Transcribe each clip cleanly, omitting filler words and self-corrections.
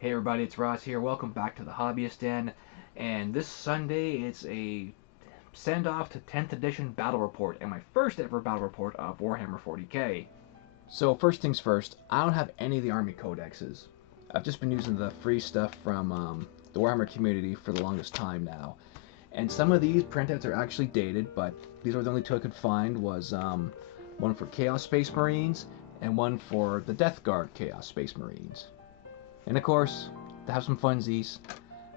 Hey everybody, it's Ross here. Welcome back to the Hobbyist Den. And this Sunday, it's a send off to 10th edition battle report and my first ever battle report of Warhammer 40k. So first things first, I don't have any of the army codexes. I've just been using the free stuff from the Warhammer community for the longest time now. And some of these printouts are actually dated, but these are the only two I could find. Was one for Chaos Space Marines and one for the Death Guard Chaos Space Marines. And of course, to have some funsies,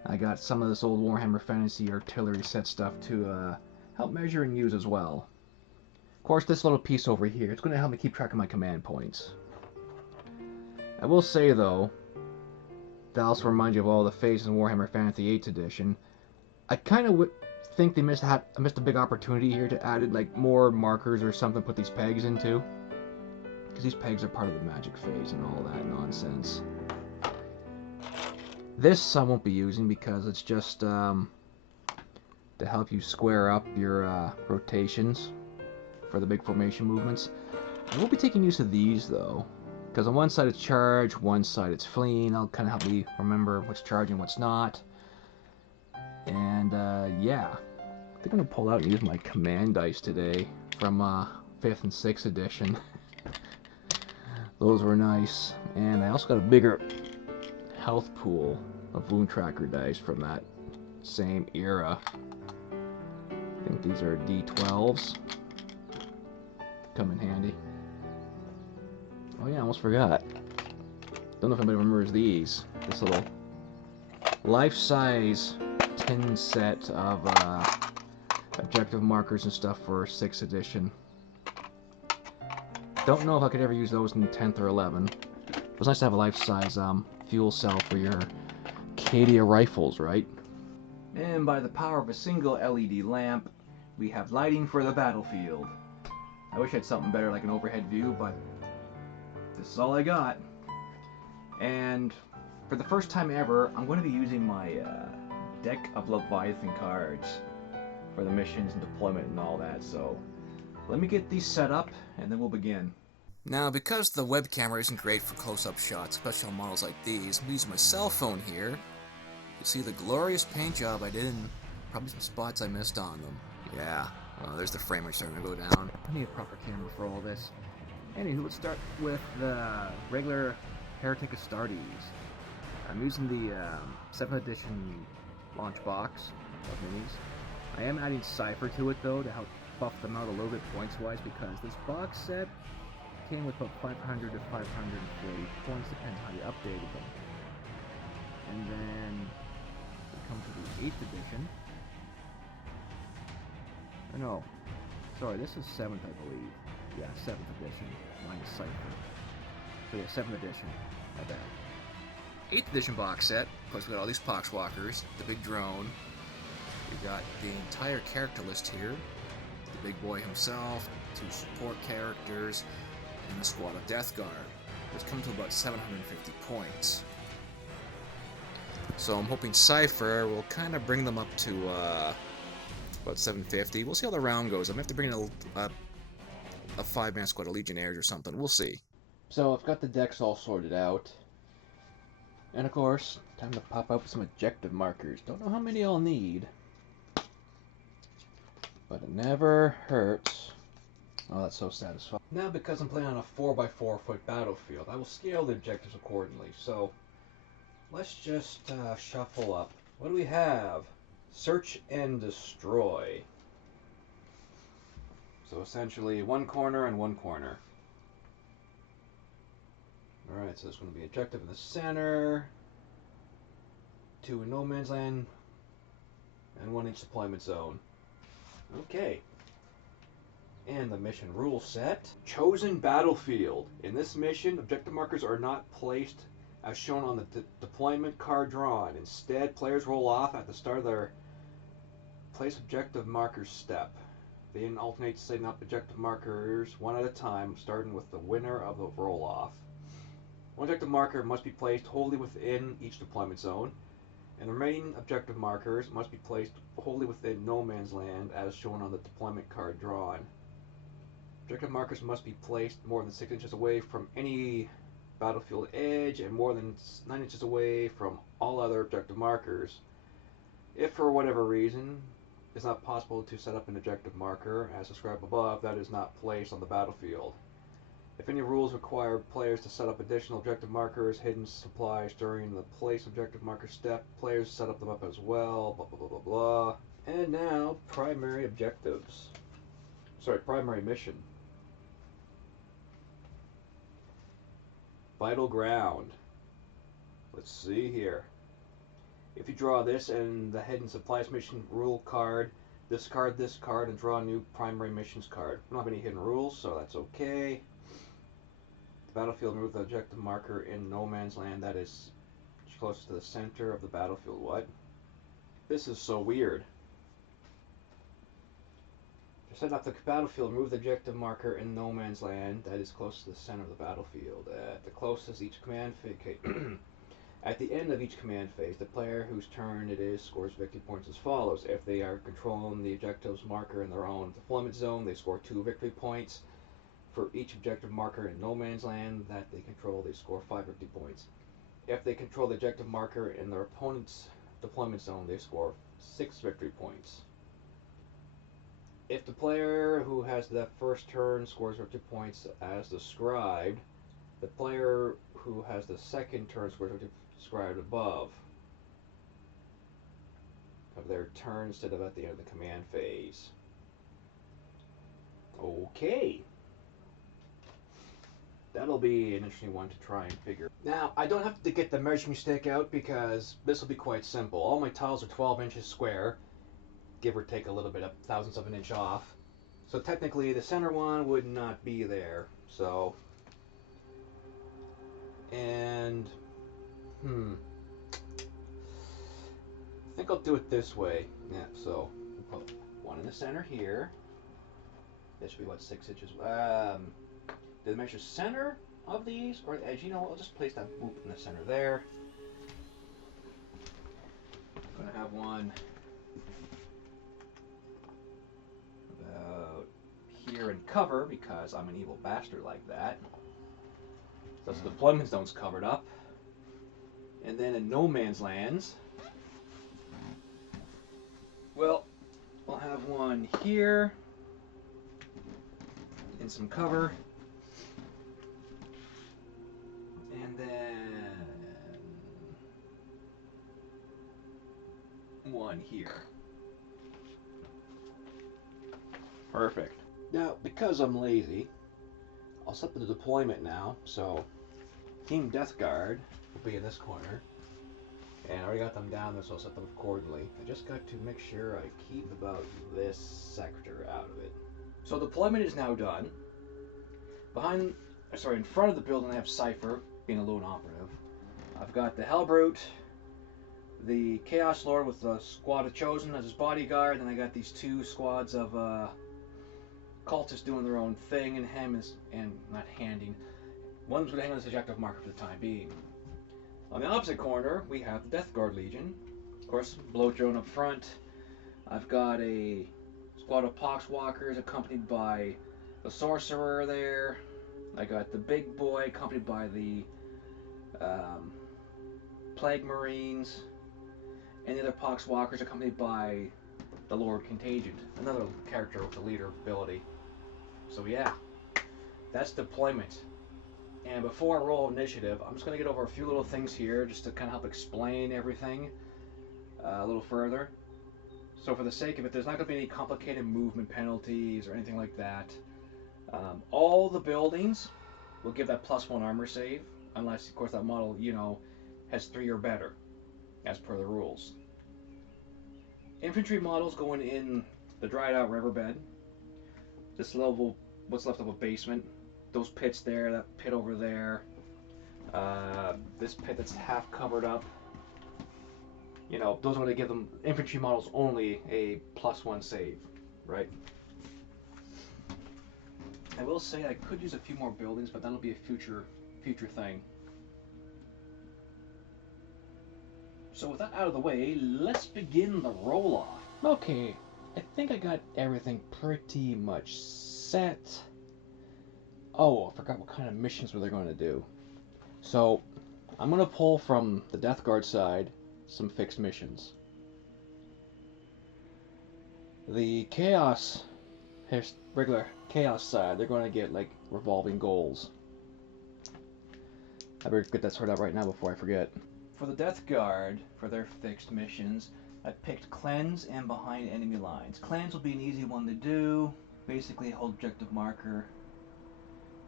I got some of this old Warhammer Fantasy artillery set stuff to help measure and use as well. Of course, this little piece over here, it's going to help me keep track of my command points. I will say though, that also reminds you of all the phases in Warhammer Fantasy 8th edition. I kind of think they missed a big opportunity here to add like more markers or something to put these pegs into. Because these pegs are part of the magic phase and all that nonsense. This I won't be using because it's just to help you square up your rotations for the big formation movements. I will be taking use of these though, because on one side it's charge, one side it's fleeing. That'll kind of help me remember what's charging, what's not. And yeah, I think I'm going to pull out and use my command dice today from 5th and 6th edition. Those were nice. And I also got a bigger health pool of wound tracker dice from that same era. I think these are D12s. Come in handy. Oh yeah, I almost forgot. Don't know if anybody remembers these. This little life-size tin set of objective markers and stuff for 6th edition. Don't know if I could ever use those in 10th or 11th. It was nice to have a life-size fuel cell for your Acadia rifles, right? And by the power of a single LED lamp, we have lighting for the battlefield. I wish I had something better like an overhead view, but this is all I got. And for the first time ever, I'm going to be using my deck of Leviathan cards for the missions and deployment and all that, so let me get these set up and then we'll begin. Now, because the web camera isn't great for close-up shots, especially on models like these, I'm using my cell phone here. You see the glorious paint job I did and probably some spots I missed on them. Yeah, well, there's the frame rate starting to go down. I need a proper camera for all this. Anywho, let's start with the regular Heretic Astartes. I'm using the 7th edition launch box of minis. I am adding Cypher to it though to help buff them out a little bit points-wise because this box set came with about 500 to 540 points, depends how you updated them. And then we come to the 8th edition. Oh no, sorry, this is 7th I believe. Yeah, 7th edition, minus Cypher. So yeah, 7th edition, my bad. 8th edition box set, of course we got all these poxwalkers, the big drone, we got the entire character list here, the big boy himself, 2 support characters, and a squad of Death Guard, which comes to about 750 points. So I'm hoping Cypher will kind of bring them up to about 750. We'll see how the round goes. I might have to bring in a 5-man squad of Legionnaires or something. We'll see. So I've got the decks all sorted out. And of course, time to pop out some objective markers. Don't know how many I'll need, but it never hurts. Oh, that's so satisfying. Now, because I'm playing on a 4x4 foot battlefield, I will scale the objectives accordingly. So, let's just shuffle up. What do we have? Search and destroy. So essentially, one corner and one corner. Alright, so there's going to be objective in the center, 2 in no man's land, and 1 each deployment zone. Okay. And the mission rule set. Chosen battlefield. In this mission, objective markers are not placed as shown on the deployment card drawn. Instead, players roll off at the start of their place objective markers step. They then alternate setting up objective markers one at a time, starting with the winner of the roll-off. One objective marker must be placed wholly within each deployment zone, and the remaining objective markers must be placed wholly within no man's land as shown on the deployment card drawn. Objective markers must be placed more than 6 inches away from any battlefield edge and more than 9 inches away from all other objective markers. If for whatever reason it's not possible to set up an objective marker as described above, that is not placed on the battlefield. If any rules require players to set up additional objective markers, hidden supplies during the place objective marker step, players set up them up as well, blah blah blah blah blah. And now, primary objectives. Sorry, primary mission. Vital ground. Let's see here. If you draw this and the hidden supplies mission rule card, discard this card and draw a new primary missions card. We don't have any hidden rules, so that's okay. The battlefield, move the objective marker in no man's land that is close to the center of the battlefield. What? This is so weird. To set up the battlefield, move the objective marker in no man's land that is close to the center of the battlefield. At the closest each command phase. At the end of each command phase, the player whose turn it is scores victory points as follows. If they are controlling the objective's marker in their own deployment zone, they score 2 victory points. For each objective marker in no man's land that they control, they score 5 victory points. If they control the objective marker in their opponent's deployment zone, they score 6 victory points. If the player who has that first turn scores victory points as described, the player who has the second turn scores victory described above of their turn instead of at the end of the command phase. Okay. That'll be an interesting one to try and figure. Now, I don't have to get the measuring stick out because this will be quite simple. All my tiles are 12 inches square, give or take a little bit, thousandths of an inch off. So technically the center one would not be there. So, and, I think I'll do it this way. Yeah, so we'll put one in the center here. This should be what, 6 inches? Did I measure center of these or the edge? You know, I'll just place that boop in the center there. I'm gonna have one about here in cover because I'm an evil bastard like that. So the deployment zone's covered up. And then in no man's lands, well, I'll have one here in some cover. And then one here. Perfect. Now, because I'm lazy, I'll set the deployment now. So, Team Death Guard will be in this corner. And I already got them down there, so I'll set them accordingly. I just got to make sure I keep about this sector out of it. So deployment is now done. In front of the building I have Cypher, being a lone operative. I've got the Hellbrute, the Chaos Lord with the squad of Chosen as his bodyguard, and I got these 2 squads of cultists doing their own thing, and him is, and not handing. One's going to hang on this objective marker for the time being. On the opposite corner, we have the Death Guard Legion. Of course, blow drone up front. I've got a squad of Poxwalkers accompanied by the Sorcerer there. I got the big boy accompanied by the Plague Marines, and the other Poxwalkers accompanied by the Lord Contagion, another character with the leader ability. So yeah, that's deployment. And before I roll initiative, I'm just going to get over a few little things here just to kind of help explain everything a little further. So for the sake of it, there's not going to be any complicated movement penalties or anything like that. All the buildings will give that +1 armor save, unless, of course, that model, you know, has 3 or better, as per the rules. Infantry models going in the dried out riverbed. This level, what's left of a basement. Those pits there, that pit over there. This pit that's half covered up. You know, those are going to give them, infantry models only, a +1 save, right? I will say I could use a few more buildings, but that'll be a future thing. So with that out of the way, let's begin the roll-off. Okay, I think I got everything pretty much set. Oh, I forgot what kind of missions were they going to do. So I'm gonna pull from the Death Guard side some fixed missions. The Chaos, regular Chaos side, they're going to get like revolving goals. I better get that sorted out right now before I forget. For the Death Guard, for their fixed missions, I picked Cleanse and Behind Enemy Lines. Cleanse will be an easy one to do. Basically, hold objective marker.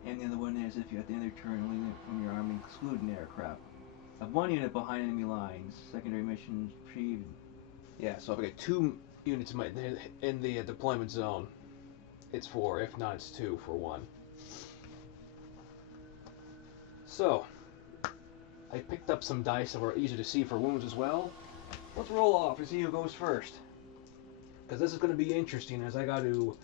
And the other one is if you at the end of your turn eliminate from your army excluding aircraft. I have one unit behind enemy lines. Secondary missions achieved. Yeah, so if I get 2 units in the deployment zone, it's 4. If not, it's 2 for 1. So, I picked up some dice that were easy to see for wounds as well. Let's roll off and see who goes first. Because this is going to be interesting as I got to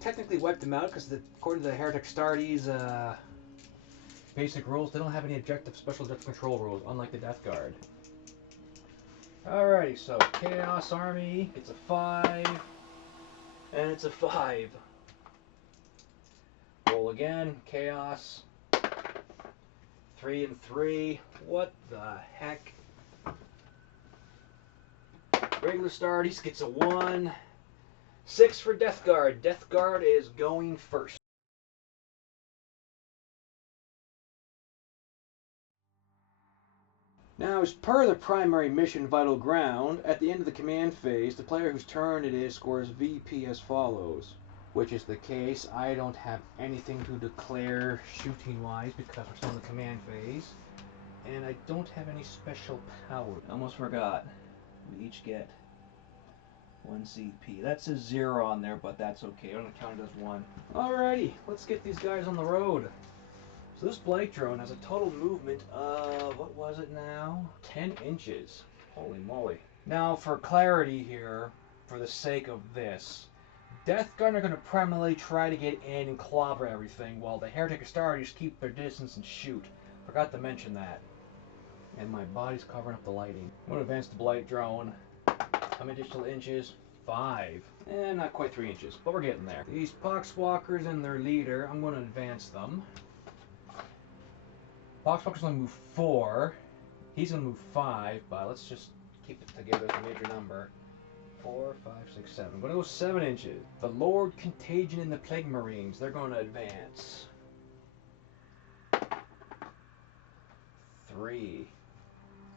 technically wipe them out because according to the Heretic Astartes basic rules, they don't have any special objective control rules, unlike the Death Guard. Alrighty, so Chaos Army gets a 5, and it's a 5. Roll again, Chaos. 3 and 3. What the heck? Regular Astartes gets a 1. 6 for Death Guard. Death Guard is going first. Now, as per the primary mission Vital Ground, at the end of the command phase, the player whose turn it is scores VP as follows. Which is the case. I don't have anything to declare shooting-wise because we're still in the command phase. And I don't have any special power. I almost forgot. We each get 1 CP. That says 0 on there, but that's okay. I'm going to count it as 1. Alrighty, let's get these guys on the road. So this Blake drone has a total movement of, what was it now? 10 inches. Holy moly. Now, for clarity here, for the sake of this, Death Guard are going to primarily try to get in and clobber everything, while the Heretic Astartes keep their distance and shoot. Forgot to mention that. And my body's covering up the lighting. I'm going to advance the Blight drone. How many additional inches? 5. And not quite 3 inches, but we're getting there. These Poxwalkers and their leader, I'm going to advance them. Poxwalker's going to move 4. He's going to move 5, but let's just keep it together as a major number. 4, 5, 6, 7. I'm going to go 7 inches. The Lord Contagion and the Plague Marines, they're going to advance. 3.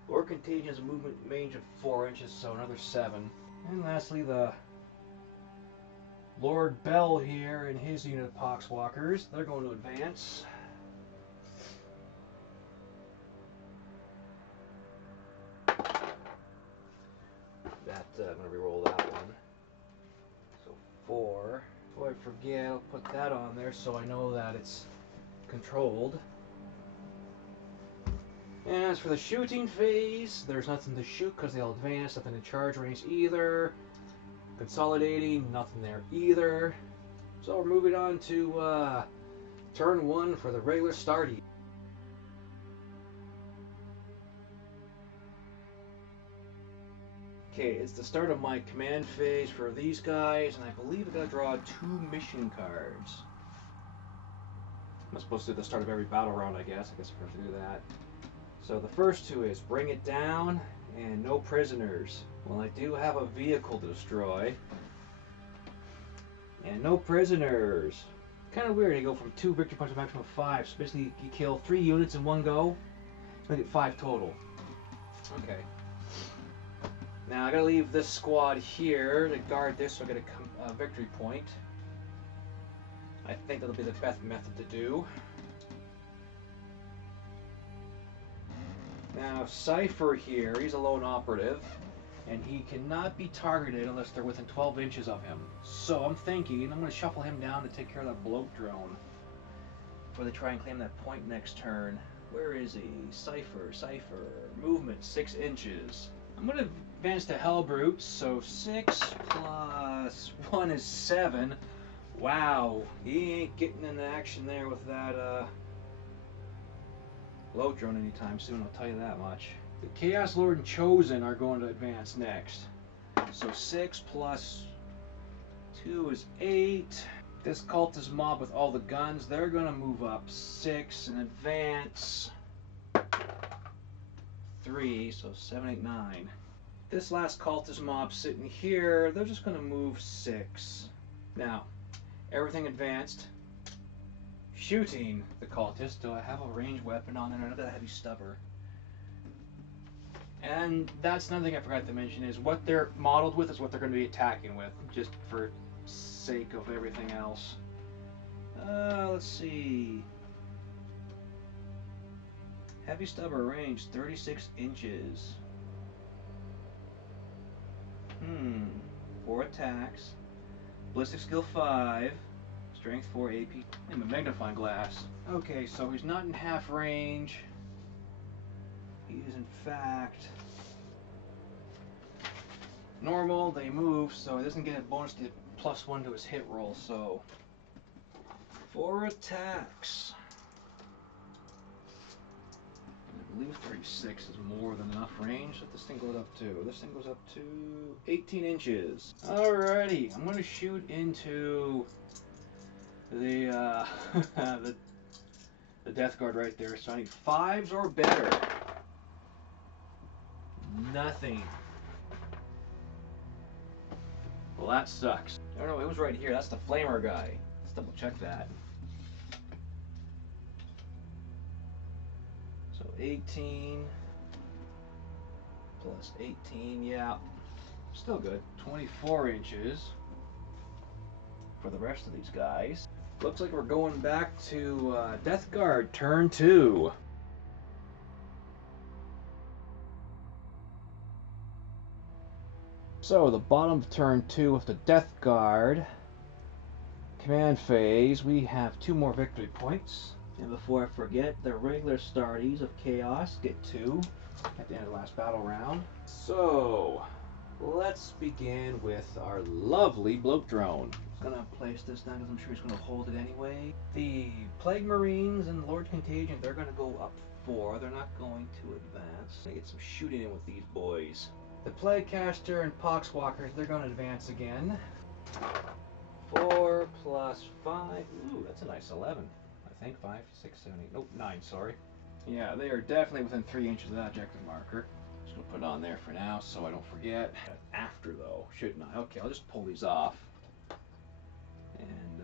Lord Contagion has a movement range of 4 inches, so another 7. And lastly, the Lord Bell here and his unit of Poxwalkers, they're going to advance. I'm going to re-roll that one. So 4. Before I forget, I'll put that on there so I know that it's controlled. And as for the shooting phase, there's nothing to shoot because they'll advance, nothing in charge range either. Consolidating, nothing there either. So we're moving on to turn 1 for the regular Astartes. Okay, it's the start of my command phase for these guys, and I believe I gotta draw 2 mission cards. I'm supposed to do the start of every battle round, I guess. I'm supposed to do that. So the first 2 is Bring It Down and No Prisoners. Well, I do have a vehicle to destroy. And No Prisoners. Kind of weird, you go from 2 victory points to a maximum of 5. So basically, you kill 3 units in one go. So I get 5 total. Okay. Now I gotta leave this squad here to guard this so I get a victory point. I think that'll be the best method to do. Now Cypher here, he's a lone operative, and he cannot be targeted unless they're within 12 inches of him. So I'm thinking I'm gonna shuffle him down to take care of that bloat drone before they try and claim that point next turn. Where is he? Cypher. Movement 6 inches. I'm going to advance to Hellbrutes, so 6 plus 1 is 7. Wow, he ain't getting into action there with that bloat drone anytime soon, I'll tell you that much. The Chaos Lord and Chosen are going to advance next. So 6 plus 2 is 8. This cultist mob with all the guns, they're going to move up 6 and advance. 3, so 7, 8, 9. This last cultist mob sitting here, they're just going to move 6. Now, everything advanced. Shooting the cultist. Do I have a ranged weapon on there? I've got a heavy stubber. And that's another thing I forgot to mention is what they're modeled with is what they're going to be attacking with, just for sake of everything else. Let's see. Heavy stubber range 36 inches. 4 attacks. Ballistic skill 5. Strength 4 AP. And a magnifying glass. Okay, so he's not in half range. He is in fact normal. They move, so he doesn't get a bonus to +1 to his hit roll. So 4 attacks. I believe 36 is more than enough range that this thing goes up to. This thing goes up to 18 inches. Alrighty, I'm going to shoot into the the death guard right there. So I need 5s or better. Nothing. Well, that sucks. Oh no, it was right here. That's the flamer guy. Let's double check that. So 18 plus 18, yeah. Still good. 24 inches for the rest of these guys. Looks like we're going back to Death Guard turn 2. So the bottom of turn 2 with the Death Guard command phase, we have 2 more victory points. And before I forget, the regular starties of Chaos get 2 at the end of the last battle round. So let's begin with our lovely bloat drone. I'm gonna place this down because I'm sure he's gonna hold it anyway. The Plague Marines and Lord Contagion, they're gonna go up 4. They're not going to advance. I get some shooting in with these boys. The Plague Caster and Poxwalkers, they're gonna advance again. 4 plus 5. Ooh, that's a nice 11. I think 5, 6, 7, 8. Nope, 9. Sorry. Yeah, they are definitely within 3 inches of that objective marker. Just gonna put it on there for now, so I don't forget. After though, shouldn't I? Okay, I'll just pull these off and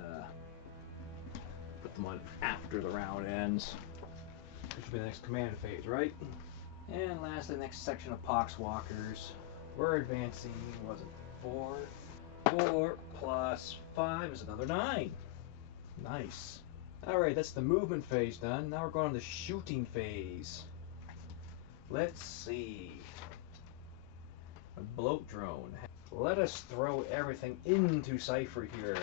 put them on after the round ends. This should be the next command phase, right? And lastly, the next section of Poxwalkers. We're advancing. Was it 4? 4 plus 5 is another 9. Nice. Alright, that's the movement phase done. Now we're going on the shooting phase. Let's see. A bloat drone. Let us throw everything into Cypher here.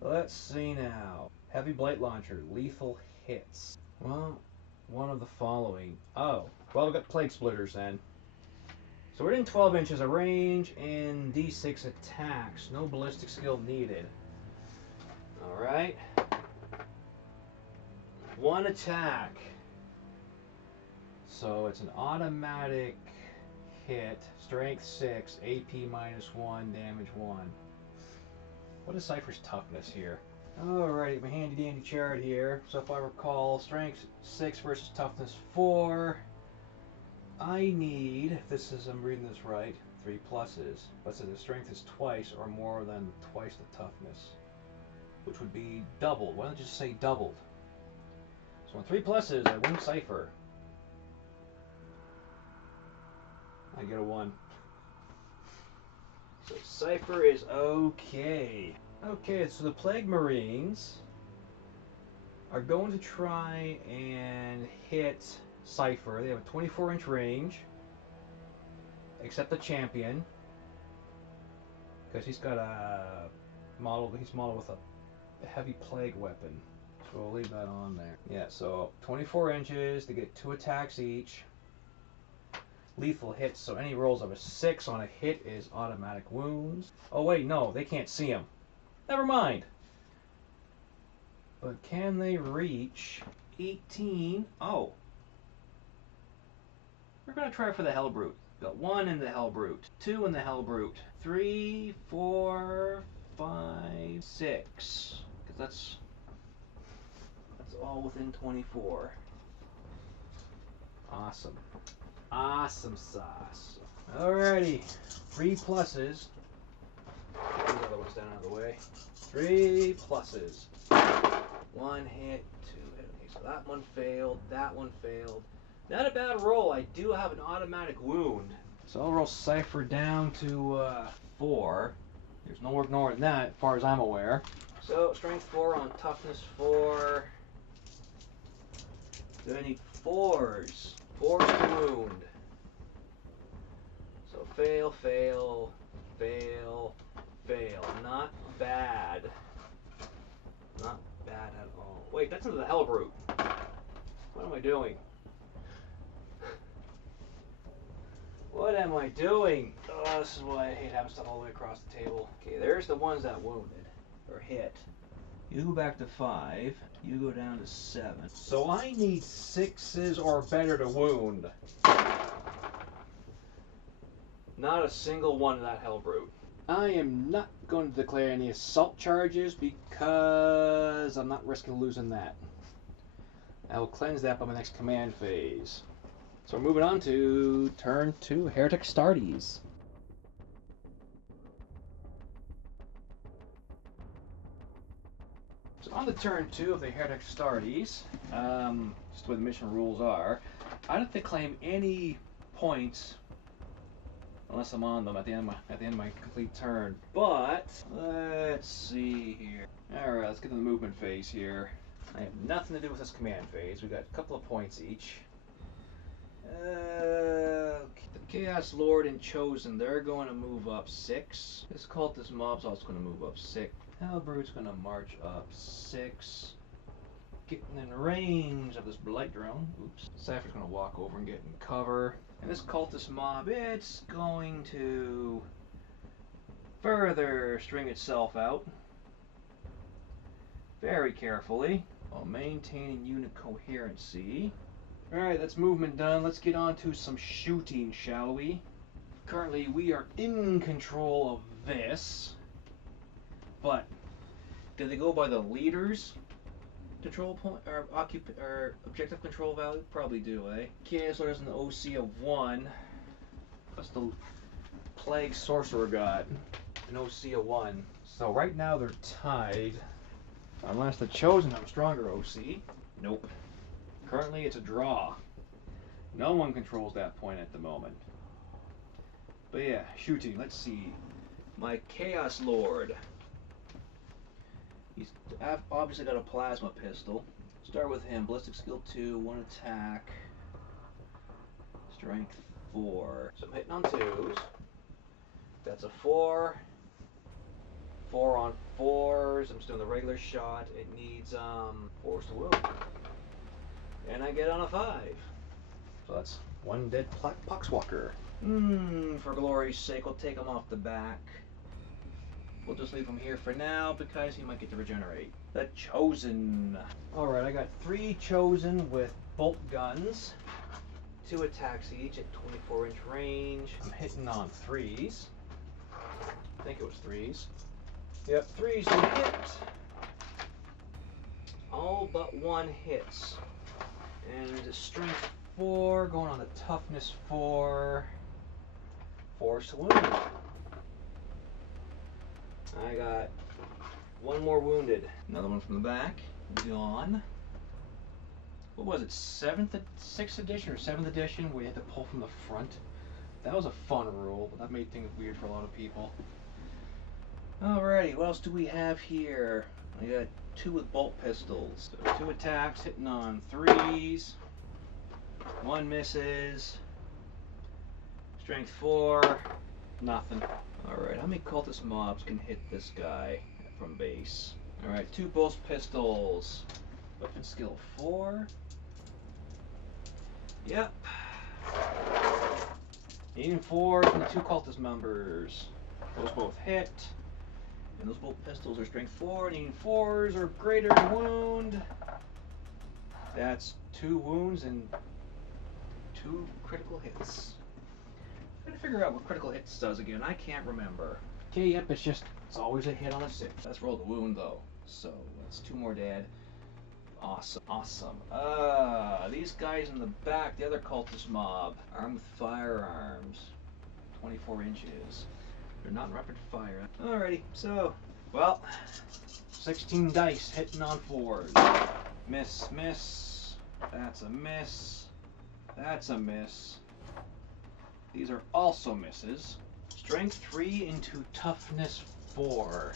Let's see now. Heavy Blight Launcher. Lethal hits. Well, one of the following. Oh, well, we've got Plague Splitters then. So we're in 12 inches of range and D6 attacks. No ballistic skill needed. Alright. 1 attack. So it's an automatic hit. Strength 6, AP -1, damage 1. What is Cypher's toughness here? Alright, my handy dandy chart here. So if I recall, strength 6 versus toughness 4. I need, if this is, I'm reading this right, 3 pluses. But so the strength is twice or more than twice the toughness, which would be doubled. Why don't you just say doubled? So on 3 pluses, I win Cypher. I get a 1. So Cypher is okay. Okay, so the Plague Marines are going to try and hit Cypher. They have a 24-inch range, except the champion, because he's got a model. He's modeled with a heavy plague weapon. So we'll leave that on there. Yeah, so 24 inches. They get 2 attacks each. Lethal hits. So any rolls of a 6 on a hit is automatic wounds. Oh wait, no, they can't see him. Never mind. But can they reach 18? Oh. We're going to try for the Hellbrute. Got 1 in the Hellbrute, 2 in the Hellbrute, 3, 4, 5, 6. Because that's all within 24. Awesome. Awesome sauce. Alrighty. 3 pluses. Get these other ones down out of the way. 3 pluses. 1 hit, 2 hit. Okay, so that one failed, that one failed. Not a bad roll. I do have an automatic wound. So I'll roll Cypher down to 4. There's no more ignoring that, as far as I'm aware. So strength 4 on toughness 4. Do I need 4s? 4s to wound. So fail, fail, fail, fail. Not bad. Not bad at all. Wait, that's into the hell brute. What am I doing? What am I doing? Oh, this is why I hate having stuff all the way across the table. Okay, there's the ones that wounded or hit. You go back to 5. You go down to 7. So I need 6s or better to wound. Not a single one of that hell brute. I am not going to declare any assault charges because I'm not risking losing that. I will cleanse that by my next command phase. So we're moving on to turn 2, Heretic Starties. So on the turn 2 of the Heretic Starties, just the way the mission rules are, I don't have to claim any points unless I'm on them at the end of my complete turn. But let's see here. All right, let's get to the movement phase here. I have nothing to do with this command phase. We got a couple of points each. The Chaos Lord and Chosen, they're going to move up 6. This Cultist Mob's also going to move up 6. Hellbrute's going to march up 6. Getting in range of this Blight Drone. Oops. Cypher's going to walk over and get in cover. And this Cultist Mob, it's going to further string itself out very carefully while maintaining unit coherency. Alright, that's movement done. Let's get on to some shooting, shall we? Currently, we are in control of this. But, do they go by the leader's control point, or objective control value? Probably do, eh? Chaos Lord has an OC of 1. What's the Plague Sorcerer got? An OC of 1. So right now they're tied. Unless the Chosen have a stronger OC. Nope. Currently it's a draw. No one controls that point at the moment. But yeah, shooting, let's see. My Chaos Lord. He's obviously got a plasma pistol. Start with him. Ballistic skill 2, 1 attack. Strength 4. So I'm hitting on 2s. That's a 4. 4 on 4s. I'm just doing the regular shot. It needs 4s to wound. And I get on a 5. So that's 1 dead Poxwalker. For glory's sake, we'll take him off the back. We'll just leave him here for now because he might get to regenerate. The Chosen. Alright, I got 3 Chosen with bolt guns. 2 attacks each at 24-inch range. I'm hitting on 3s. I think it was 3s. Yep, 3s to hit. All but 1 hits. And strength 4, going on the toughness 4. 4s to wound. I got 1 more wounded. Another one from the back. Gone. What was it? 6th edition or 7th edition where you had to pull from the front? That was a fun rule, but that made things weird for a lot of people. Alrighty, what else do we have here? I got 2 with bolt pistols. So 2 attacks, hitting on 3s. 1 misses. Strength 4. Nothing. Alright, how many cultist mobs can hit this guy from base? Alright, 2 bolt pistols. Weapon skill 4. Yep. Needing 4 from the 2 cultist members. Those both hit. And those bolt pistols are strength 4, needing 4s or greater to wound. That's 2 wounds and 2 critical hits. I'm trying to figure out what critical hits does again. I can't remember. Okay, yep, it's always a hit on a 6. Let's roll the wound though. So that's 2 more dead. Awesome, awesome. These guys in the back, the other cultist mob, armed with firearms, 24 inches. They're not rapid fire. Alrighty, so, well, 16 dice hitting on 4s. Miss, miss. That's a miss. That's a miss. These are also misses. Strength 3 into toughness 4.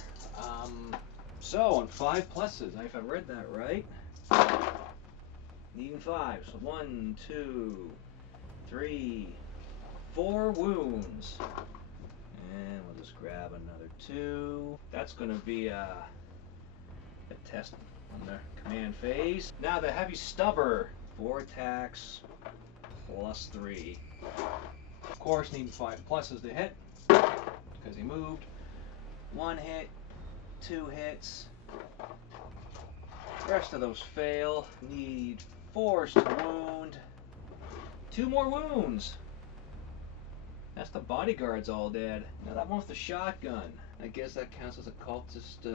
So, on 5 pluses, if I read that right. Needing 5. So 1, 2, 3, 4 wounds. And we'll just grab another 2. That's going to be a test on the command phase. Now the heavy stubber. 4 attacks plus 3. Of course, needing 5 pluses to hit because he moved. 1 hit, 2 hits. The rest of those fail. Need 4s to wound. 2 more wounds. That's the bodyguards all dead. Now that one with the shotgun. I guess that counts as a cultist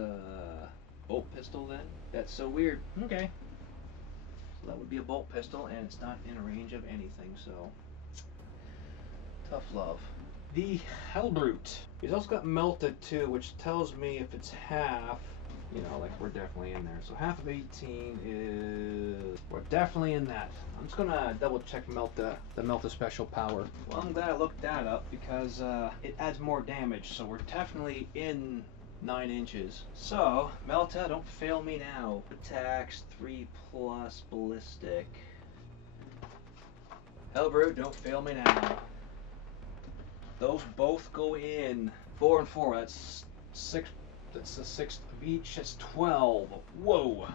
bolt pistol then? That's so weird. Okay. So that would be a bolt pistol and it's not in range of anything, so tough love. The Hellbrute. He's also got melted too, which tells me if it's half, you know, like we're definitely in there. So half of 18 is, we're definitely in that. I'm just gonna double check the Melta special power. Well, I'm glad I looked that up because it adds more damage. So we're definitely in 9 inches. So Melta, don't fail me now. Attacks 3 plus ballistic. Hellbrute, don't fail me now. Those both go in. 4 and 4. That's 6. That's the 6th of each. That's 12. Whoa.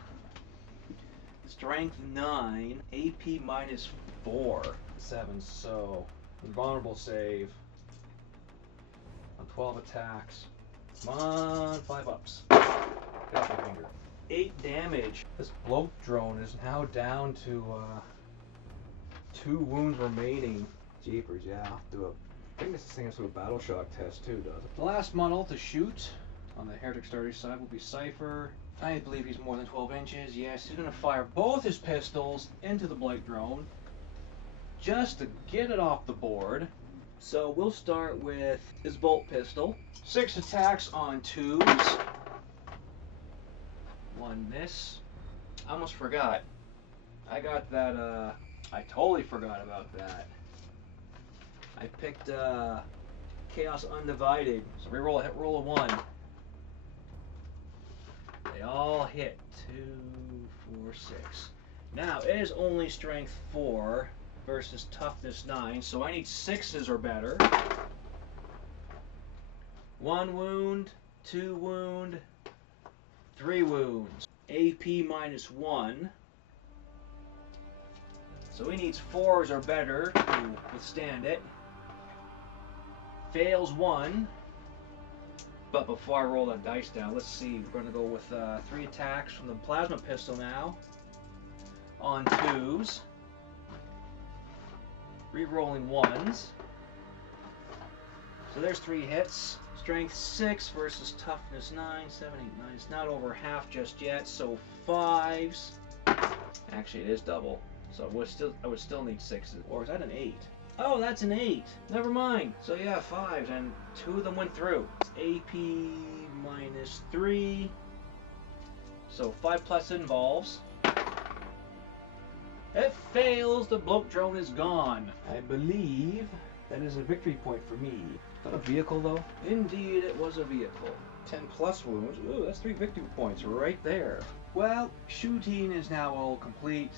Strength 9. AP minus 4. 7. So invulnerable save on 12 attacks. Come on, 5 ups. Get off my finger. 8 damage. This bloat drone is now down to 2 wounds remaining. Jeepers, yeah. I think this thing has to do a battle shock test too, does it? The last model to shoot on the Heretic Starter side will be Cypher. I believe he's more than 12 inches. Yes, he's going to fire both his pistols into the Blight drone just to get it off the board. So we'll start with his bolt pistol. 6 attacks on 2s. 1 miss. I almost forgot. I got that, I totally forgot about that. I picked Chaos Undivided, so reroll a hit roll of 1. They all hit. 2, 4, 6. Now it is only strength 4 versus toughness 9, so I need 6s or better. 1 wound, 2 wound, 3 wounds. AP minus 1. So he needs 4s or better to withstand it. Fails 1. But before I roll that dice down, let's see. We're going to go with 3 attacks from the plasma pistol now. On 2s. Rerolling 1s. So there's 3 hits. Strength 6 versus toughness 9. 7, 8, 9. It's not over half just yet. So 5s. Actually, it is double. So I would still need 6s. Or is that an 8? Oh, that's an 8. Never mind. So yeah, 5s, and 2 of them went through. It's AP minus 3. So 5 plus involves. It fails. The bloat drone is gone. I believe that is a victory point for me. Is that a vehicle though? Indeed, it was a vehicle. 10 plus wounds. Ooh, that's 3 victory points right there. Well, shooting is now all complete.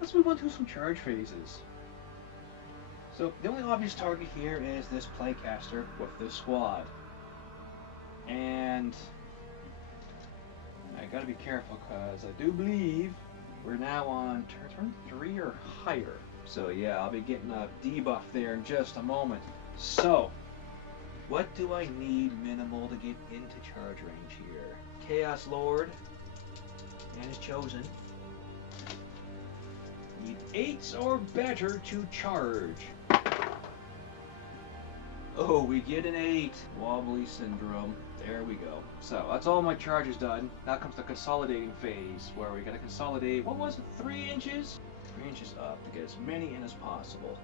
Let's move on to some charge phases. So the only obvious target here is this playcaster with this squad. And I gotta be careful because I do believe we're now on turn 3 or higher. So yeah, I'll be getting a debuff there in just a moment. So, what do I need minimal to get into charge range here? Chaos Lord and is chosen. Need 8s or better to charge. Oh, we get an 8. Wobbly syndrome. There we go. So that's all my charges done. Now comes the consolidating phase, where we gotta consolidate, what was it, 3 inches? 3 inches up to get as many in as possible.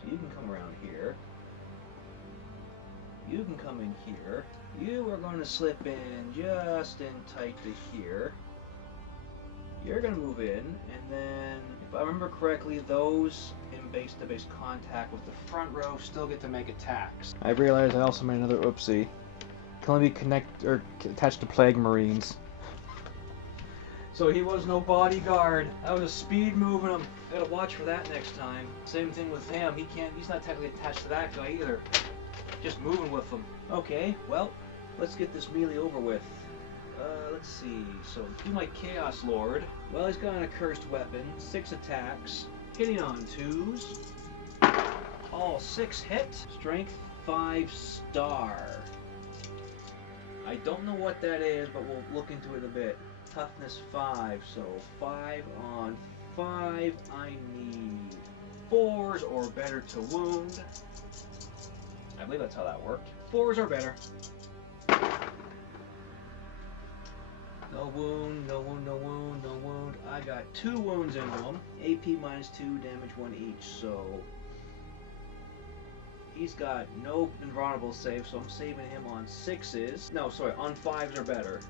So you can come around here. You can come in here. You are going to slip in just in tight to here. You're going to move in, and then, if I remember correctly, those in base-to-base contact with the front row still get to make attacks. I realized I also made another oopsie. Can only be attached to Plague Marines. So he was no bodyguard. That was a speed moving him. Gotta watch for that next time. Same thing with him. He's not technically attached to that guy either. Just moving with him. Okay, well, let's get this melee over with. Let's see. So, do my Chaos Lord. Well, he's got an accursed weapon. 6 attacks. Hitting on 2s. All 6 hit. Strength 5 star. I don't know what that is, but we'll look into it a bit. Toughness 5, so 5 on 5. I need 4s or better to wound. I believe that's how that worked. 4s or better. No wound, no wound, no wound, no wound. I got 2 wounds into him. AP minus 2, damage 1 each, so he's got no invulnerable save, so I'm saving him on 6s. No, sorry, on 5s or better.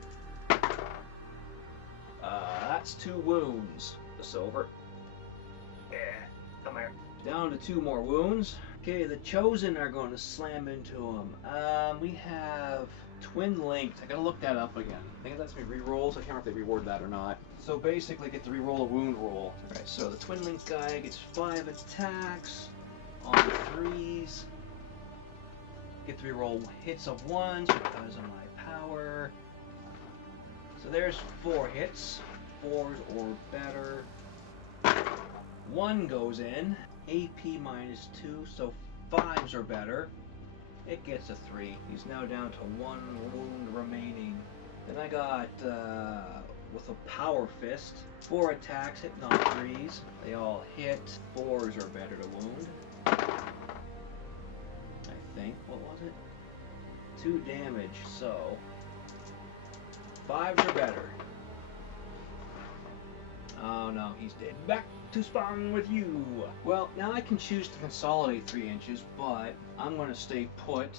That's 2 wounds. This over. Yeah, come here. Down to 2 more wounds. Okay, the Chosen are going to slam into him. We have Twin Linked. I gotta look that up again. I think that's me rerolls. I can't remember if they reward that or not. So basically, get to reroll a wound roll. Alright, so the Twin Linked guy gets 5 attacks on 3s. Get to reroll hits of 1s because of my power. So there's 4 hits. 4s or better. 1 goes in. AP minus 2, so 5s or better. It gets a 3. He's now down to 1 wound remaining. Then I got, with a Power Fist, 4 attacks hitting on 3s. They all hit. 4s or better to wound. I think. What was it? 2 damage, so 5s or better. Oh no, he's dead. Back to spawn with you. Well, now I can choose to consolidate 3 inches, but I'm going to stay put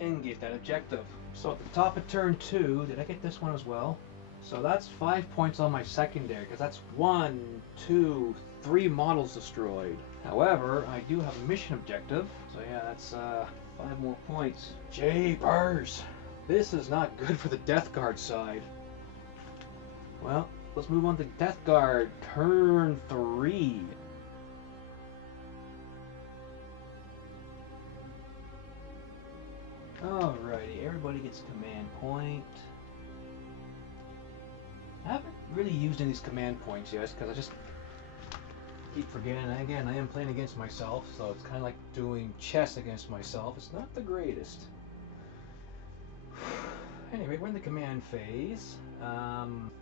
and get that objective. So at the top of turn 2, did I get this one as well? So that's 5 points on my secondary, because that's 1, 2, 3 models destroyed. However, I do have a mission objective, so yeah, that's 5 more points. Jeepers! This is not good for the Death Guard side. Well, let's move on to Death Guard, turn 3. Alrighty, everybody gets a command point. I haven't really used any of these command points yet, because I just keep forgetting. And again, I am playing against myself, so it's kind of like doing chess against myself. It's not the greatest. Anyway, we're in the command phase.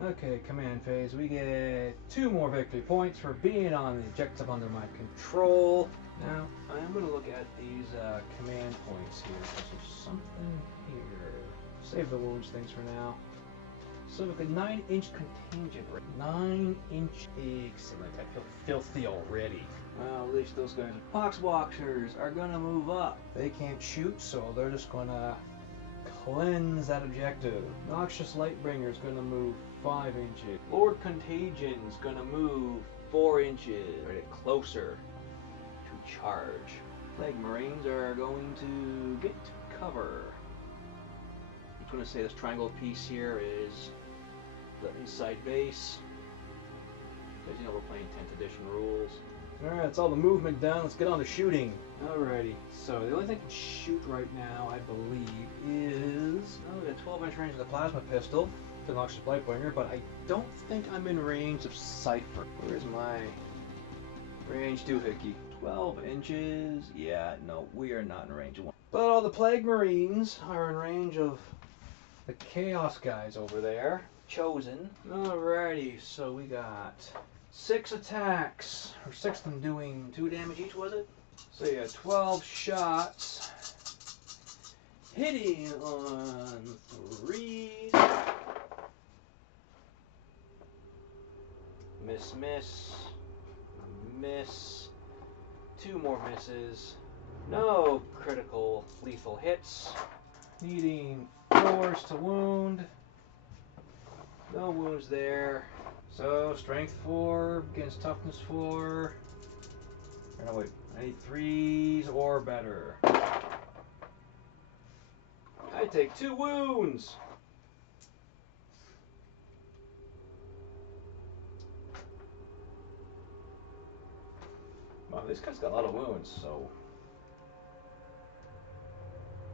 Okay, command phase. We get 2 more victory points for being on the objective under my control. Now, I'm going to look at these command points here. There's something here. Save the wounds things for now. So we've got 9-inch contingent rate. 9-inch. Excellent. I feel filthy already. Well, at least those guys, Poxwalkers, are going to move up. They can't shoot, so they're just going to cleanse that objective. Noxious Lightbringer's gonna move 5 inches. Lord Contagion's gonna move 4 inches. Right, it closer to charge. Plague Marines are going to get to cover. I'm gonna say this triangle piece here is the inside base. Because you know we're playing 10th edition rules. Alright, that's all the movement done. Let's get on to shooting. Alrighty, so the only thing I can shoot right now, I believe, is... Oh, we got 12-inch range of the plasma pistol, the Noxious Lightbringer, but I don't think I'm in range of Cypher. Where's my range doohickey? 12 inches? Yeah, no, we are not in range of one. But all the Plague Marines are in range of the Chaos guys over there. Chosen. Alrighty, so we got 6 attacks, or 6 of them doing 2 damage each, was it? So you had 12 shots, hitting on 3s. Miss, miss, miss. 2 more misses. No critical lethal hits. Needing 4s to wound. No wounds there. So strength 4 against toughness 4. No, wait. I need 3s or better. I take 2 wounds. Wow, this guy's got a lot of wounds, so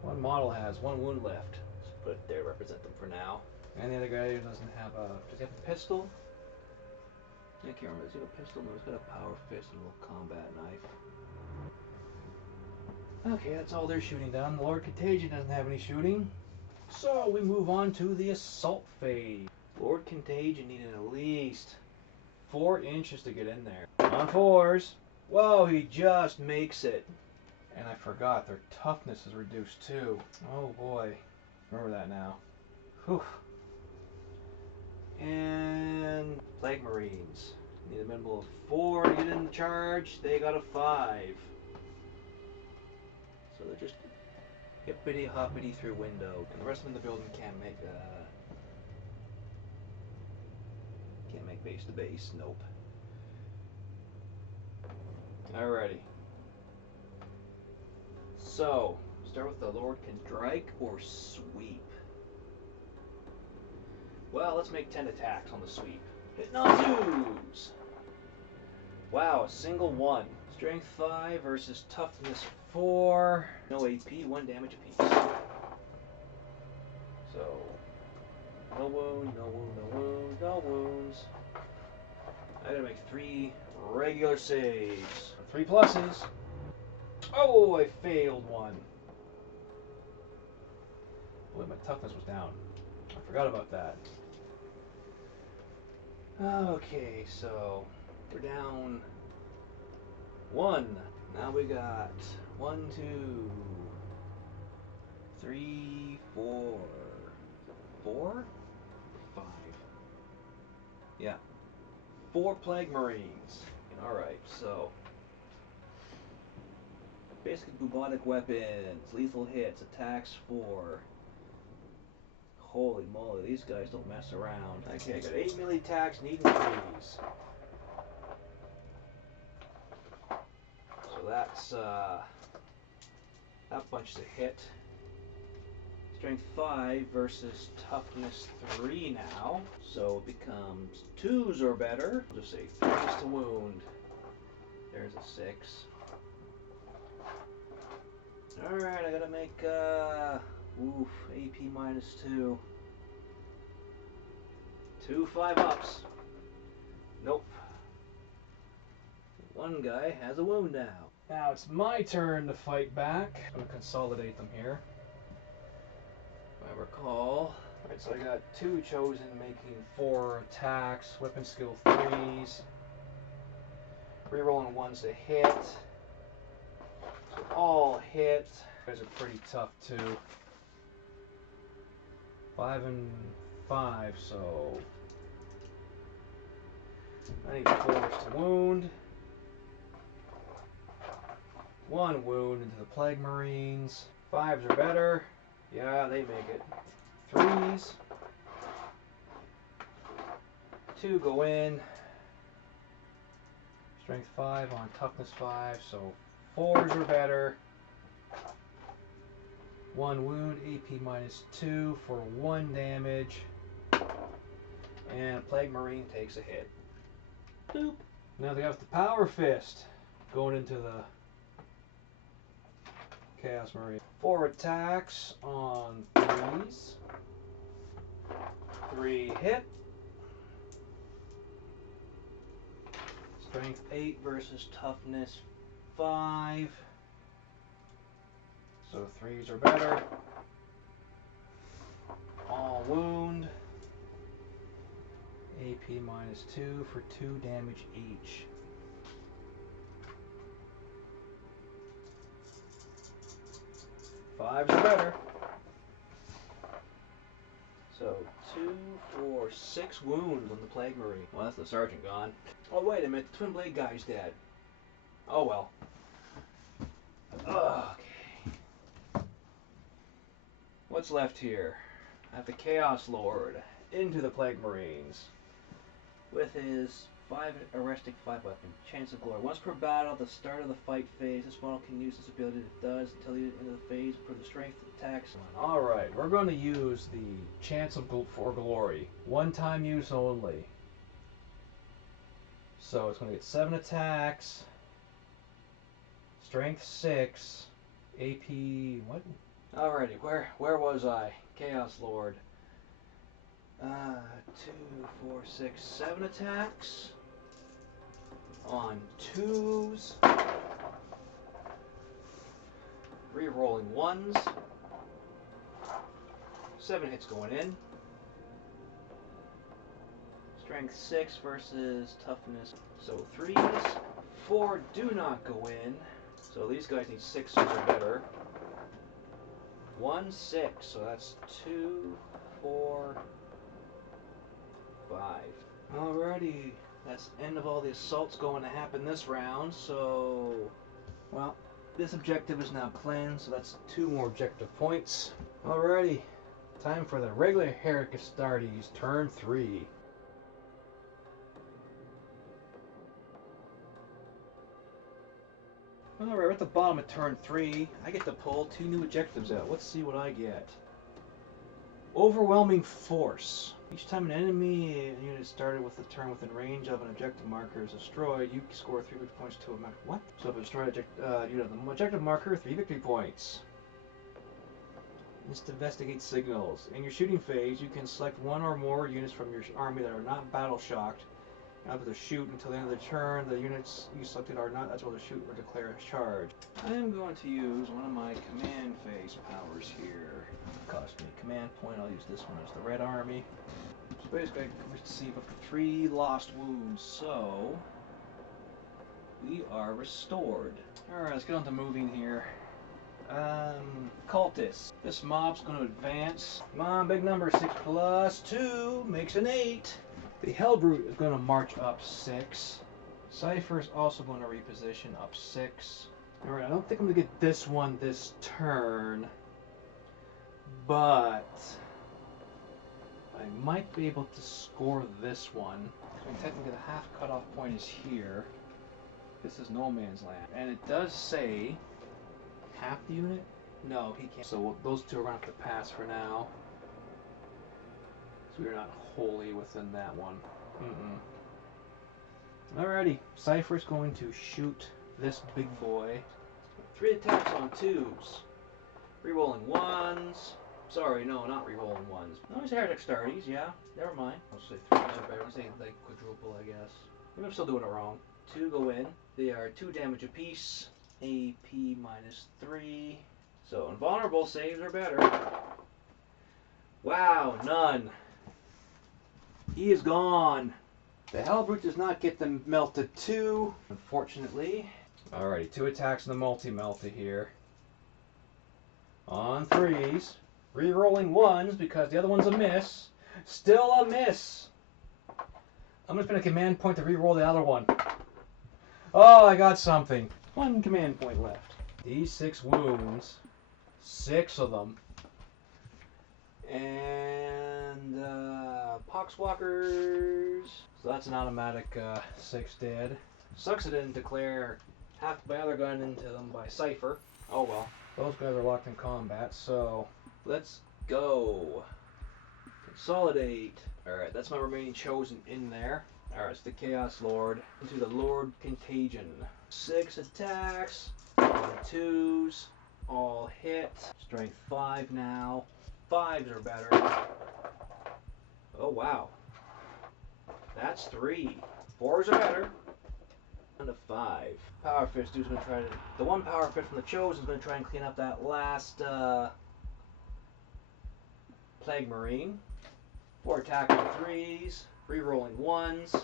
one model has 1 wound left. Let's put it there to represent them for now. And the other guy doesn't have a... Does he have a pistol? I can't remember. Does he have a pistol? No, he's got a power fist and a little combat knife. Okay, that's all they're shooting done. The Lord Contagion doesn't have any shooting. So we move on to the assault phase. Lord Contagion needed at least 4 inches to get in there. On 4s. Whoa, he just makes it. And I forgot, their toughness is reduced too. Oh boy. Remember that now. Whew. And Plague Marines. Need a minimum of 4 to get in the charge. They got a 5. So they're just hippity hoppity through window. And the rest of them in the building can't make base to base. Nope. Alrighty. So, start with the Lord can strike or sweep. Well, let's make 10 attacks on the sweep. Hitting on 2s. Wow, a single 1. Strength 5 versus toughness 4. No AP, 1 damage apiece. So, no wound, no wound, no wound, no wounds. I gotta make 3 regular saves. 3 pluses. Oh, I failed 1. Boy, my toughness was down. I forgot about that. Okay, so we're down 1. Now we got 1, 2, 3, 4. 4? 5. Yeah. 4 Plague Marines. Alright, so basic bubonic weapons, lethal hits, attacks 4. Holy moly, these guys don't mess around. Okay, I got 8 melee attacks, needing 3s. So that's that bunch is a hit. Strength 5 versus toughness 3 now. So it becomes 2s or better. I'll just say 3s to wound. There's a 6. Alright, I gotta make AP minus 2. 2 5-ups. Nope. 1 guy has a wound now. Now it's my turn to fight back. I'm gonna consolidate them here. If I recall. Alright, so I got 2 chosen making 4 attacks. Weapon skill 3s. Rerolling 1s to hit. So all hit. You guys are pretty tough too. 5 and 5, so I need 4s to wound. 1 wound into the Plague Marines. 5s are better. Yeah, they make it. 3s. 2 go in. Strength 5 on toughness 5, so 4s are better. 1 wound, AP minus 2 for 1 damage. And Plague Marine takes a hit. Boop. Now they have the Power Fist going into the Chaos Marine. 4 attacks on 3s. 3 hit. Strength 8 versus toughness 5. So 3s are better. All wound. AP minus 2 for 2 damage each. 5s are better. So 2, 4, 6 wounds on the Plague Marine. Well, that's the sergeant gone. Oh, wait a minute, the Twin Blade guy's dead. Oh well. Okay. What's left here? I have the Chaos Lord into the Plague Marines with his 5 Arrestic 5 weapon, Chance of Glory. Once per battle, at the start of the fight phase, this model can use this ability. It does until the end of the phase, improve the strength attacks. Alright, we're going to use the Chance of Glory. One-time use only. So it's going to get 7 attacks, Strength 6, AP, what? Alrighty, where was I? Chaos Lord. 2, 4, 6, 7 attacks on 2s. Re-rolling 1s. 7 hits going in. Strength 6 versus Toughness. So 3s. 4 do not go in. So these guys need 6s or better. 1, 6. So that's 2, 4, 5. Alrighty. That's the end of all the assaults going to happen this round. So, well, this objective is now cleansed. So that's 2 more objective points. Alrighty. Time for the regular Herrick Astartes, turn 3. Alright, we're at the bottom of turn 3. I get to pull 2 new objectives out. Let's see what I get. Overwhelming Force. Each time an enemy unit started with the turn within range of an objective marker is destroyed, you score 3 victory points to a max. What? So if a destroyed unit of the objective marker, 3 victory points. Just investigate signals. In your shooting phase, you can select 1 or more units from your army that are not battle shocked. You're not able to shoot until the end of the turn. The units you selected are not able to shoot or declare a charge. I am going to use one of my command phase powers here. Cost me a command point. I'll use this one as the Red Army. So basically, I receive up to 3 lost wounds. So we are restored. Alright, let's get on to moving here. Cultists. This mob's going to advance. Come on, big number. 6 plus 2 makes an 8. The Hellbrute is going to march up 6. Cypher's also going to reposition up 6. Alright, I don't think I'm going to get this one this turn. But I might be able to score this one. And technically the half cutoff point is here. This is no man's land. And it does say half the unit? No, he can't. So those 2 are going to have to pass for now. So we're not wholly within that one. Alrighty, Cypher's going to shoot this big boy. 3 attacks on 2s. Rerolling 1s. Sorry, no, not rerolling 1s. No, he's Herrick Astartes, yeah. Never mind. I'll say 3s are better. I'll say like quadruple, I guess. Maybe I'm still doing it wrong. 2 go in. They are 2 damage apiece. AP minus 3. So invulnerable saves are better. Wow, none. He is gone. The Hellbrute does not get the melted 2, unfortunately. Alrighty, 2 attacks in the multi-melta here. On 3s. Rerolling 1s because the other one's a miss. Still a miss. I'm going to spend a command point to reroll the other one. Oh, I got something. 1 command point left. These 6 wounds. 6 of them. And Poxwalkers. So that's an automatic 6 dead. Sucks it didn't declare half my other gun into them by Cypher. Oh well. Those guys are locked in combat, so let's go. Consolidate. Alright, that's my remaining chosen in there. Alright, it's the Chaos Lord into the Lord Contagion. 6 attacks on 2s. All hit. Strength 5 now. 5s are better. Oh wow. That's 3. 4s are better. And a 5. Power Fist dude's gonna try to. The 1 Power Fist from the Chosen is gonna try and clean up that last Plague Marine. 4 attack on 3s. Rerolling 1s.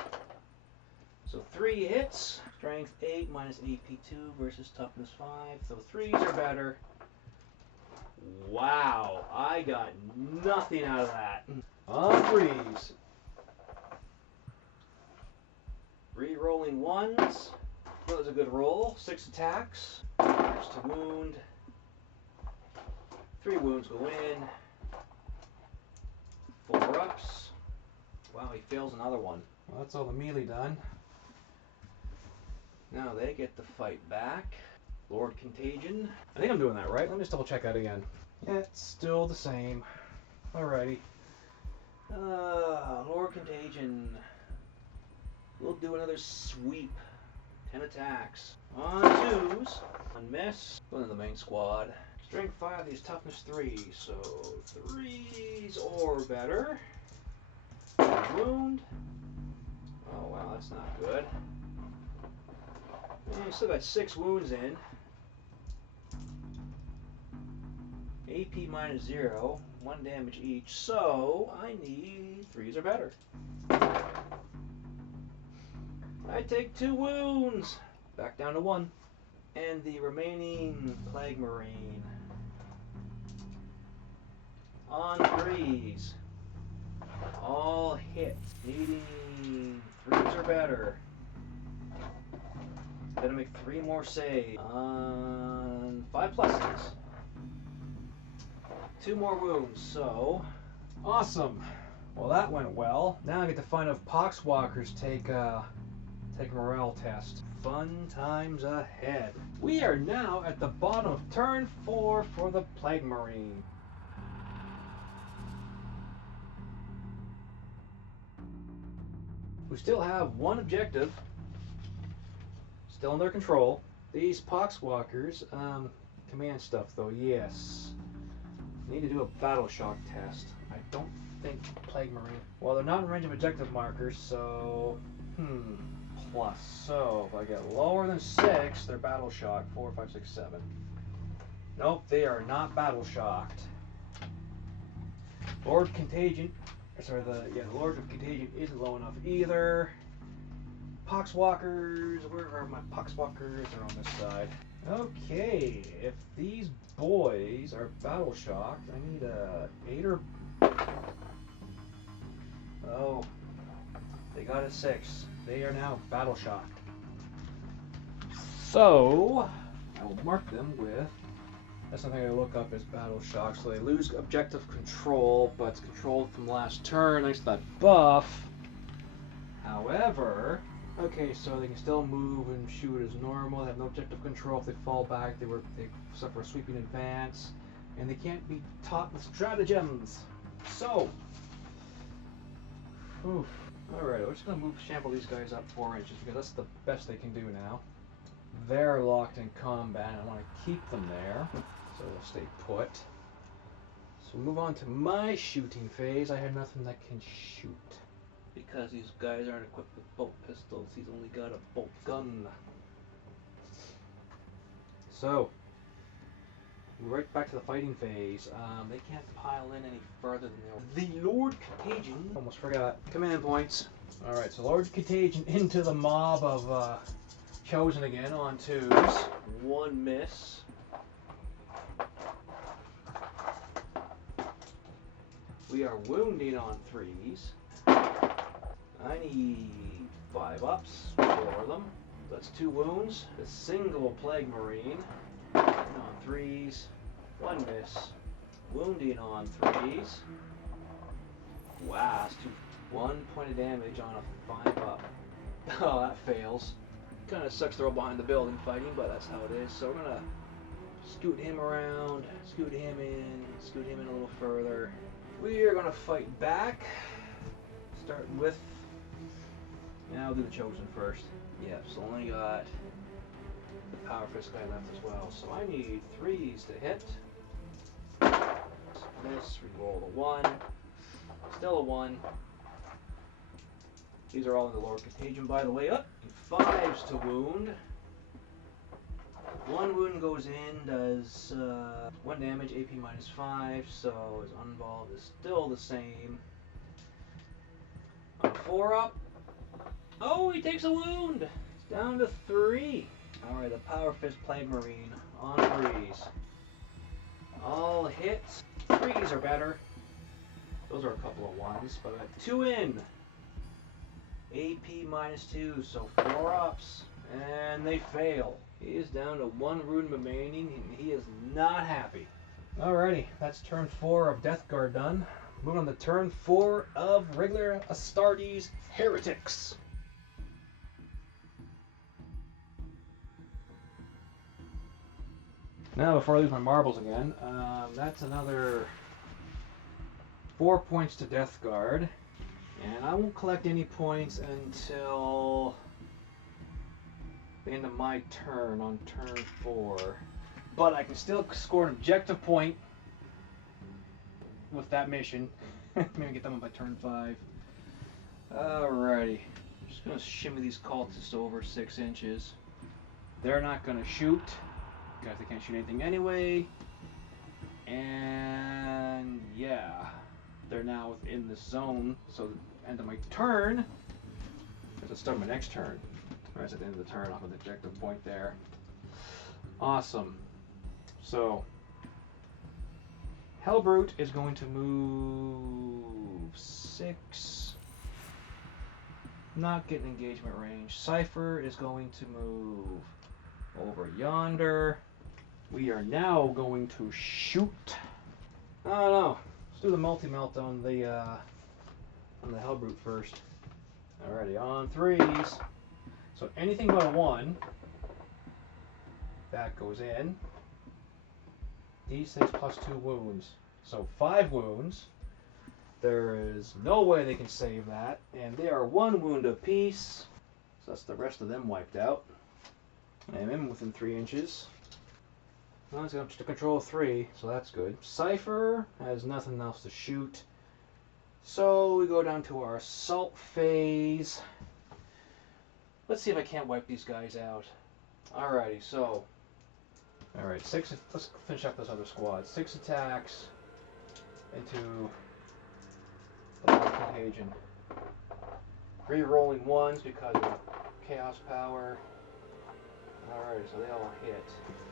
So 3 hits. Strength 8 minus AP 2 versus Toughness 5. So 3s are better. Wow, I got nothing out of that. On threes. Re-rolling ones. That was a good roll. 6 attacks. There's to wound. 3 wounds go in. 4 ups. Wow, he fails another one. Well, that's all the melee done. Now they get to fight back. Lord Contagion. I think I'm doing that right. Let me just double check that again. Yeah, it's still the same. Alrighty. Lord Contagion. We'll do another sweep. 10 attacks. On 2s. On miss. Going to the main squad. Strength 5, these toughness 3. So 3s or better. Wound. Oh wow, that's not good. And still got 6 wounds in. AP minus 0. 1 damage each. So I need 3s or better. I take 2 wounds. Back down to 1. And the remaining Plague Marine. On 3s. All hit. Needing 3s or better. Gotta make 3 more saves. On 5 pluses. 2 more wounds, so awesome. Well, that went well. Now I get to find out if Poxwalkers take a morale test. Fun times ahead. We are now at the bottom of turn 4 for the Plague Marine. We still have 1 objective. Still under control. These Poxwalkers, command stuff though, yes. Need to do a battle shock test. I don't think Plague Marine. Well, they're not in range of objective markers, so plus. So if I get lower than 6, they're battle shocked. 4, 5, 6, 7. Nope, they are not battle shocked. Lord Contagion. Sorry, the Lord of Contagion isn't low enough either. Poxwalkers. Where are my Poxwalkers? They're on this side. Okay, if these boys are battle shocked, I need a 8 or... Oh, they got a 6. They are now battle shocked. So, I will mark them with... That's something I look up as battle shock. So they lose objective control, but it's controlled from last turn. Thanks to that buff. However... Okay, so they can still move and shoot as normal. They have no objective control. If they fall back, they suffer a sweeping advance, and they can't be taught with stratagems. So, alright, we're just gonna shamble these guys up 4 inches because that's the best they can do now. They're locked in combat, and I want to keep them there, so they'll stay put. So we'll move on to my shooting phase. I have nothing that can shoot. Because these guys aren't equipped with bolt pistols, he's only got a bolt gun. So, we're right back to the fighting phase. They can't pile in any further than the Lord Contagion. Almost forgot. Command points. Alright, so Lord Contagion into the mob of Chosen again on 2s. 1 miss. We are wounding on 3s. I need 5 ups for them. That's 2 wounds. A single Plague Marine on 3s. 1 miss. Wounding on 3s. Wow, that's 1 point of damage on a 5 up. Oh, that fails. Kind of sucks to roll behind the building fighting, but that's how it is. So we're gonna scoot him around, scoot him in a little further. We are gonna fight back. Starting with. Now I'll do the Chosen first. Yep, so only got the Power Fist guy left as well. So I need 3s to hit. Miss, re-roll the 1. Still a 1. These are all in the Lord Contagion, by the way. Up. And 5s to wound. 1 wound goes in, does 1 damage, AP minus 5, so his unvolved is still the same. On 4 up. Oh, he takes a wound! It's down to 3. Alright, the Power Fist Plague Marine on 3s. All hits. 3s are better. Those are a couple of 1s, but 2 in. AP -2, so 4 ups. And they fail. He is down to 1 rune remaining, and he is not happy. Alrighty, that's turn 4 of Death Guard done. Moving on to turn 4 of regular Astartes Heretics. Now, before I lose my marbles again, that's another 4 points to Death Guard. And I won't collect any points until the end of my turn on turn 4. But I can still score an objective point with that mission. Maybe get them by turn 5. Alrighty. Just going to shimmy these cultists over 6 inches. They're not going to shoot, because they can't shoot anything anyway. And yeah, they're now within the zone. So at the end of my turn, at the start of my next turn, or at the end of the turn, I'll have an objective point there. Awesome. So Hellbrute is going to move 6. Not getting engagement range. Cypher is going to move over yonder. We are now going to shoot. I don't know. Let's do the multi-melt on the Hellbrute first. Alrighty, on 3s. So anything but a 1, that goes in. D6 plus 2 wounds. So 5 wounds. There is no way they can save that. And they are 1 wound apiece. So that's the rest of them wiped out. I'm in within 3 inches. Well, it's going to control 3, so that's good. Cypher has nothing else to shoot. So we go down to our assault phase. Let's see if I can't wipe these guys out. Alrighty, so. Alright, 6. Let's finish up this other squad. 6 attacks into the Blood Contagion. 3 rolling 1s because of Chaos Power. Alright, so they all hit.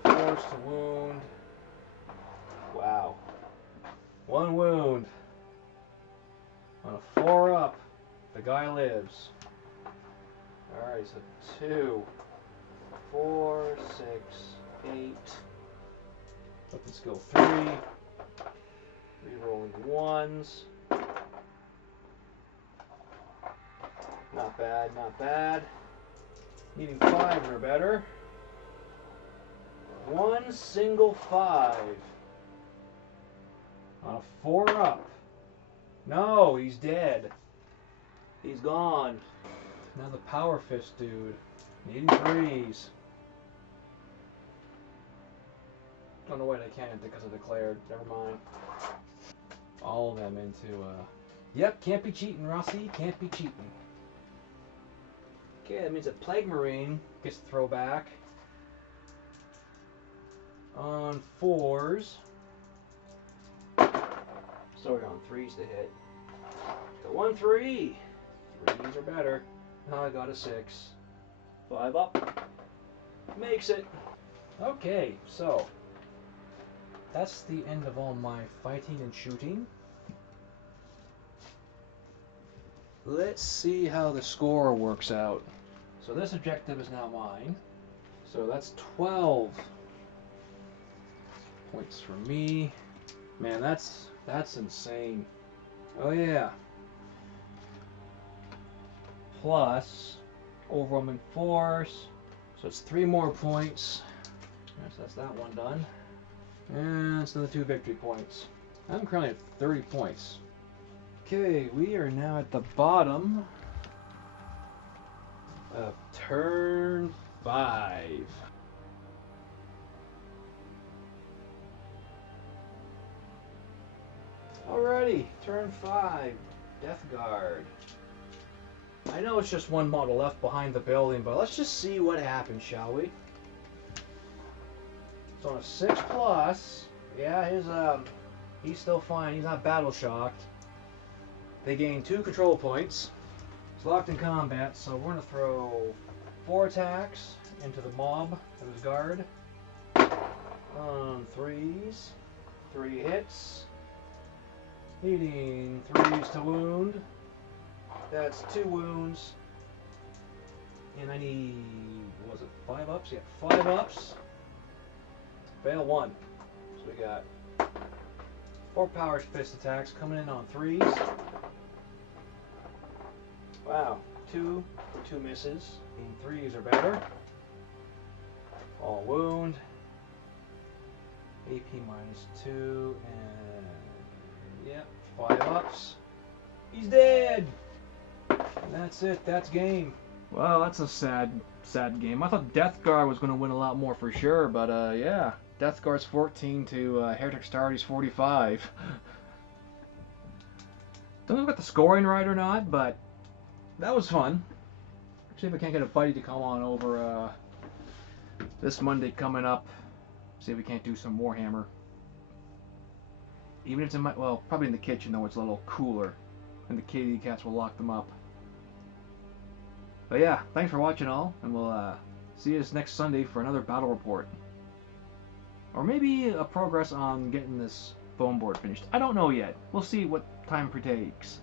Force to wound. Wow. 1 wound. On a 4 up, the guy lives. Alright, so 2, 4, 6, 8. Weapon skill 3. 3 rolling 1s. Not bad, not bad. Needing 5 or better. 1 single 5. On a 4 up. No, he's dead. He's gone. Now the Power Fist dude. Needing 3s. Don't know why they can't because I declared. Never mind. All of them into, Yep, can't be cheating, Rossi. Can't be cheating. Okay, that means that Plague Marine gets to throw back. On 4s. Sorry, on 3s to hit. Got 1 3. 3s are better. Now I got a 6. 5 up. Makes it. Okay, so that's the end of all my fighting and shooting. Let's see how the score works out. So this objective is now mine. So that's 12 points for me. Man, that's insane. Oh yeah. Plus overwhelming force. So it's 3 more points. So that's that one done. And it's another 2 victory points. I'm currently at 30 points. Okay, we are now at the bottom of turn 5. Alrighty, turn 5, Death Guard. I know it's just 1 model left behind the building, but let's just see what happens, shall we? So on a 6 plus, yeah, he's still fine. He's not battle shocked. They gain 2 control points. It's locked in combat, so we're going to throw 4 attacks into the mob of his guard. On 3s. 3 hits. Needing 3s to wound. That's 2 wounds. And I need, what was it, 5 ups? Yeah, 5 ups. Fail 1. So we got 4 power fist attacks coming in on 3s. Wow, 2 for 2 misses. And 3s are better. All wound. AP -2 and yep, 5 ups. He's dead. And that's it. That's game. Well, that's a sad game. I thought Death Guard was going to win a lot more for sure, but yeah, Death Guard's 14 to Heretic Stardy's 45. Don't know if I got the scoring right or not, but that was fun. See if I can't get a buddy to come on over this Monday coming up. See if we can't do some Warhammer. Even if it's in my, well, probably in the kitchen though, it's a little cooler. And the kitty cats will lock them up. But yeah, thanks for watching all, and we'll see you next Sunday for another battle report. Or maybe a progress on getting this foam board finished. I don't know yet. We'll see what time it takes.